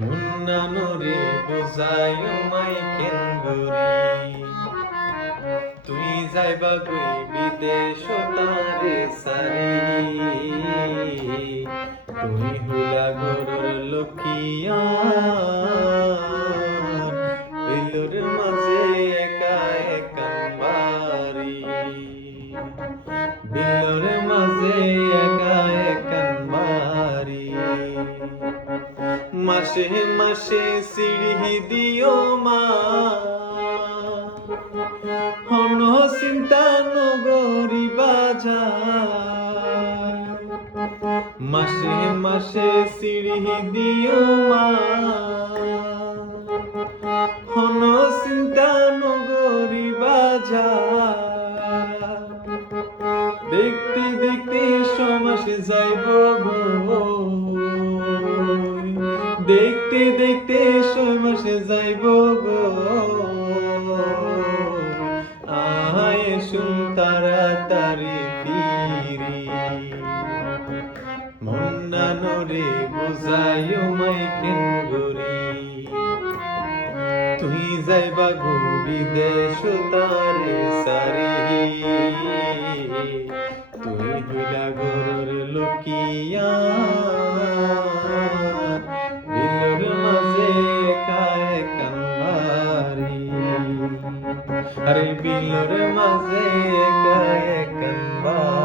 মুন্নানুরে বুঝায় মাই কেন গরি তুই যাইবা গই বিদেশ তারে সারি তুই হুলা গরর লকিয়া বিলুর মাঝে একা একান বাড়ি বিলুর মাঝে একা একান বাড়ি মাসে মাসে সিঁড়ি দিও মা হন চিন্তা নগরী বাজার মাসে মাসে সিঁড়ি দিও মা হন চিন্তা নগরী বাজার দেখতে দেখতে সমাস যাইব গো দেখতে দেখতে সমাস যাইব গো আয় শুন তাড়াতাড়ি ফিরি মন্নানরে বুঝায় মাই কেন গরি তুই যাইবা গো বিদেশ তারে সারি তুই হইলা গরর লকিয়া বিলুর মাঝে কায় কানবারি আরে বিলুর মাঝে কায় কানবারি